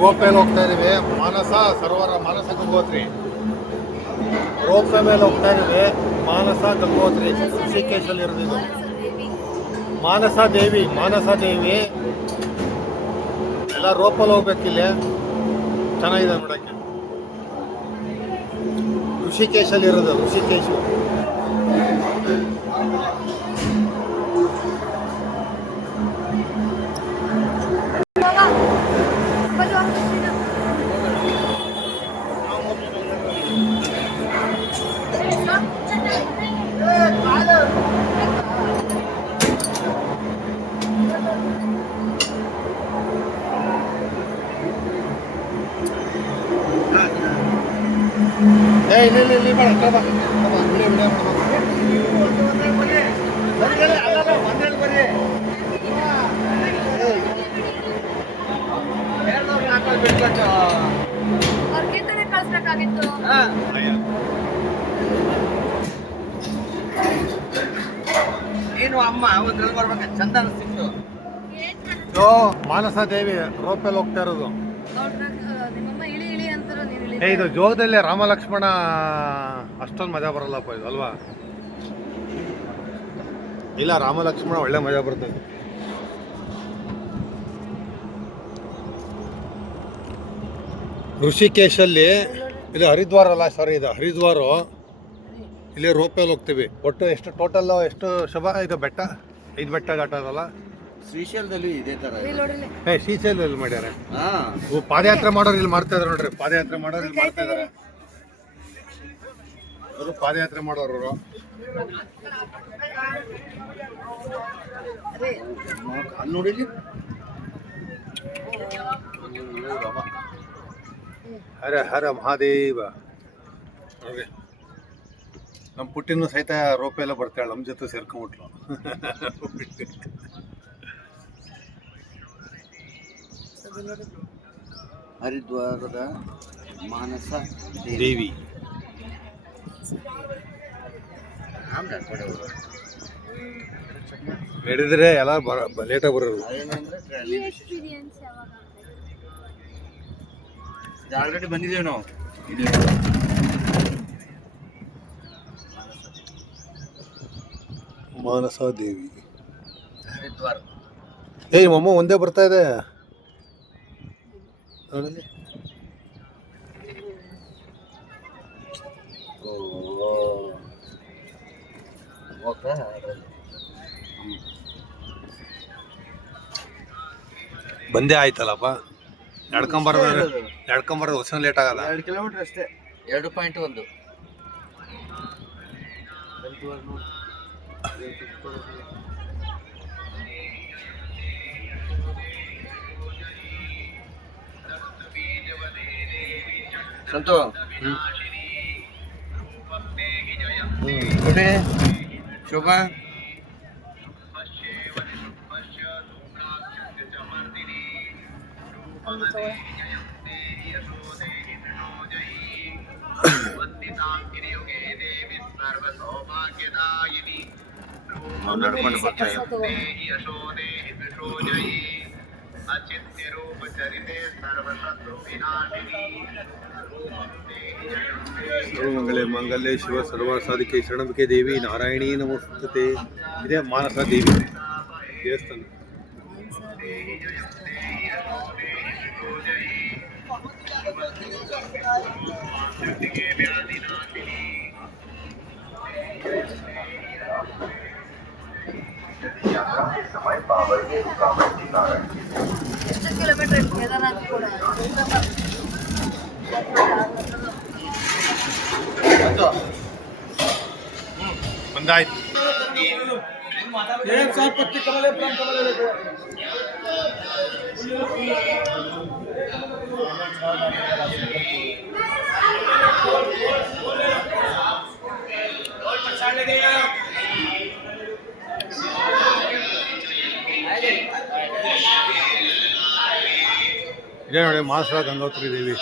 Rope ಮೇಲೆ ಹೋಗ್ತಾ ಇದೀವಿ. ಮಾನಸ ಸರೋವರ, ಮಾನಸ ಗಂಗೋತ್ರಿ ರೋಪ್ ಮೇಲೆ ಹೋಗ್ತಾ ಇದೀವಿ. ಮಾನಸ ಗಂಗೋತ್ರಿ ಋಷಿಕೇಶಲ್ಲಿ ಇರೋದು ಮಾನಸ ದೇವಿ ಎಲ್ಲ ರೋಪಲ್ಲಿ ಹೋಗ್ಬೇಕಿಲ್ಲಿ. ಚೆನ್ನಾಗಿದೆ ನೋಡಕ್ಕೆ. ಋಷಿಕೇಶಲ್ಲಿ ಇರೋದು ಋಷಿಕೇಶ್. ಇಲ್ಲಿ ಬೇಡ ಕಳಿಸ್ಬೇಕಾಗಿತ್ತು. ನೀನು ಅಮ್ಮ ಒಂದ್ರಲ್ಲಿ ಬರ್ಬೇಕು, ಚಂದ ಅನಿಸ್ತಿತ್ತು. ಮಾನಸ ದೇವಿ ರೋಪಲ್ಲಿ ಹೋಗ್ತಾ ಇರೋದು. ನಿಮ್ಮಮ್ಮ ಇಳಿ ಇಳಿ ಅಂತಾರ, ನೀವು ಇಳಿ. ಇದು ಜೋಗದಲ್ಲಿ ರಾಮ ಲಕ್ಷ್ಮಣ ಅಷ್ಟೊಂದು ಮಜಾ ಬರಲ್ಲಪ್ಪ ಇದು ಅಲ್ವಾ? ಇಲ್ಲ, ರಾಮ ಲಕ್ಷ್ಮಣ ಒಳ್ಳೆ ಮಜಾ ಬರ್ತದೆ. ಋಷಿಕೇಶಲ್ಲಿ ಇದು ಹರಿದ್ವಾರ ಅಲ್ಲ, ಸಾರಿ ಇದು ಹರಿದ್ವಾರ. ಇಲ್ಲಿ ರೋಪಲ್ಲಿ ಹೋಗ್ತೀವಿ. ಒಟ್ಟು ಎಷ್ಟು ಟೋಟಲ್ ಎಷ್ಟು ಶುಭ ಇದು ಬೆಟ್ಟ? 5 ಬೆಟ್ಟ ದಾಟೋದಲ್ಲ. ಶ್ರೀಶೈಲದಲ್ಲಿ ಇದೇ ತರ ಶ್ರೀಶೈಲದಲ್ಲಿ ಮಾಡ್ಯಾರೆ. ಪಾದಯಾತ್ರೆ ಮಾಡೋರು ಇಲ್ಲಿ ಮಾಡ್ತಾ ಇದಾರೆ ನೋಡ್ರಿ. ಪಾದಯಾತ್ರೆ ಮಾಡೋರು ಇಲ್ಲಿ ಮಾಡ್ತಾ ಇದಾರೆ. ಅವರು ಪಾದಯಾತ್ರೆ ಮಾಡೋರು. ನೋಡಿಲಿ, ಹರ ಹರ ಮಹಾದೇವ. ನಮ್ಮ ಪುಟ್ಟಿನ ಸಹಿತ ರೋಪೆ ಎಲ್ಲ ಬರ್ತಾಳೆ, ನಮ್ಮ ಜೊತೆ ಸೇರ್ಕೊಂಡ್ಬಿಟ್ಲು. ಹರಿದ್ವಾರದ ಮಾನಸ ದೇವಿ ನಡೆದ್ರೆ ಎಲ್ಲ ಲೇಟಾಗಿ ಬರೋದು. ಆಲ್ರೆಡಿ ಬಂದಿದ್ದೇವೆ ನಾವು. ಮಾನಸ ದೇವಿ ಹರಿದ್ವಾರ. ಮಮ್ಮ ಒಂದೇ ಬರ್ತಾ ಇದೆ ನೋಡಲಿ. ಬಂದೇ ಆಯ್ತಲ್ಲಪ್ಪ. ನಡ್ಕೊಂಬರೋದು ಹೊಸ ಲೇಟ್ ಆಗಲ್ಲ. 2 ಕಿಲೋಮೀಟರ್ ಅಷ್ಟೇ. 2.1 ಸಂತು. ಶೋಭಾ ನಡ್ಕೊಂಡು ಬರ್ತಾ ಇದ್ದಾರೆ. ಸರ್ವಮಂಗಳೆ ಮಂಗಲ್ಯ ಶಿವ ಸರ್ವ ಸಾಧಿಕೆ ಶರಣಂಬಿಕೆ ದೇವಿ ನಾರಾಯಣಿ ನಮಸ್ತುತೆ. ಇದೇ ಮಾನಸ ದೇವಿ ದೇವಸ್ಥಾನ. ಎಷ್ಟು ಕಿಲೋಮೀಟರ್ ಕೇದಾರ್ನಾಥ್ ಕೂಡ ಬಂದಾಯ್ತು. ಇದೇ ನೋಡಿ ಮಾನಸ ಗಂಗೋತ್ರಿ ದೇವಿ.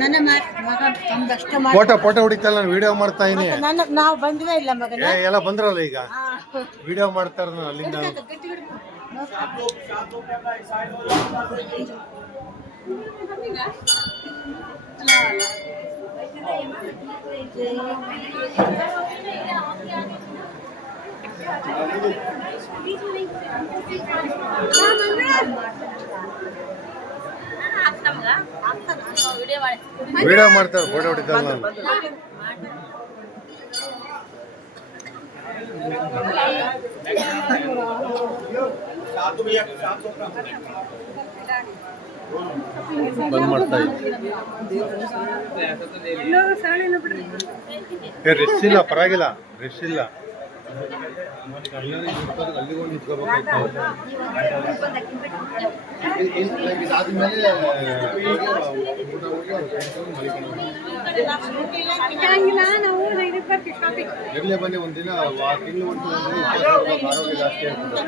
ನನ್ನ ಮಗ ನಮ್ದಷ್ಟ ಫೋಟೋ ಹೊಡಿತಲ್ಲ, ನಾನು ವಿಡಿಯೋ ಮಾಡ್ತಾ ಇದೀನಿ. ನಾವು ಬಂದ್ವೇ ಇಲ್ಲ ಮಗನ. ಎಲ್ಲ ಬಂದ್ರಲ್ಲ ಈಗ ವಿಡಿಯೋ ಮಾಡ್ತಾರ ಅಲ್ಲಿಂದ. ವಿಡಿಯೋ ಮಾಡ್ತಾರೆ, ಫೋಟೋ ಹೊಡಿತಲ್ಲ ನಾನು. ಬಂದ್ ಮಾಡ್ತಾ ಇದ್ದೀನಿ. ರೆಸ್ಟ್ ಇಲ್ಲ, ಪರವಾಗಿಲ್ಲ, ರೆಸ್ಟ್ ಇಲ್ಲ. ಇರ್ಲೇ ಬನ್ನಿ, ಒಂದಿನ ತಿಂಗಳು ಒಂದು ಆರೋಗ್ಯ ಜಾಸ್ತಿ ಆಗ್ತದೆ.